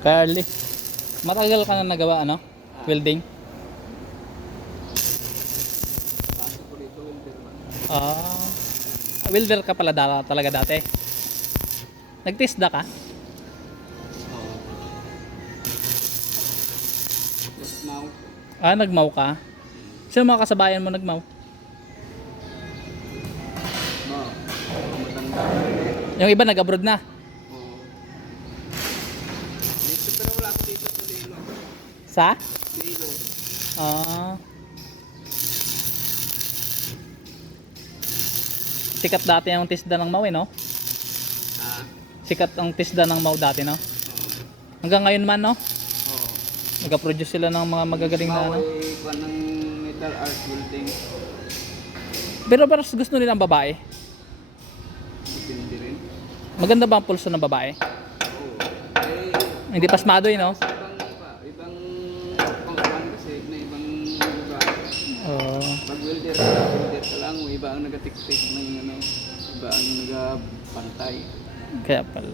Carly. Matagal ka na nagawa ano? Welding? Pasok ko dito, welder man. Ah. Welder ka pala talaga dati. Nagtisda ka? Oo. Just now, Ah, nagmaw ka? Sino mga kasabayan mo nagmaw? no, matanda. Yung iba nag-abroad na. Oo. Dito, pero wala ko dito sa Dilo. Sa? Dilo. Ah. Sikat dati ang tisda ng Mau, no? Ah, Sikat ang tisda ng Mau dati, no? oo. Hanggang ngayon man, no? Oo. Nag-produce sila ng mga magagaling na ano. Maway ko ng metal art welding. Pero parang gusto nilang babae. Depende rin. Maganda ba ang pulso ng babae? Oo. Eh, Hindi pasmado, no? sa ibang pangkuhan kasi na ibang lugar. Oo. Pag welder ka lang, iba ang nagatik-tik ng ano, iba ang nagapantay. Kaya pala.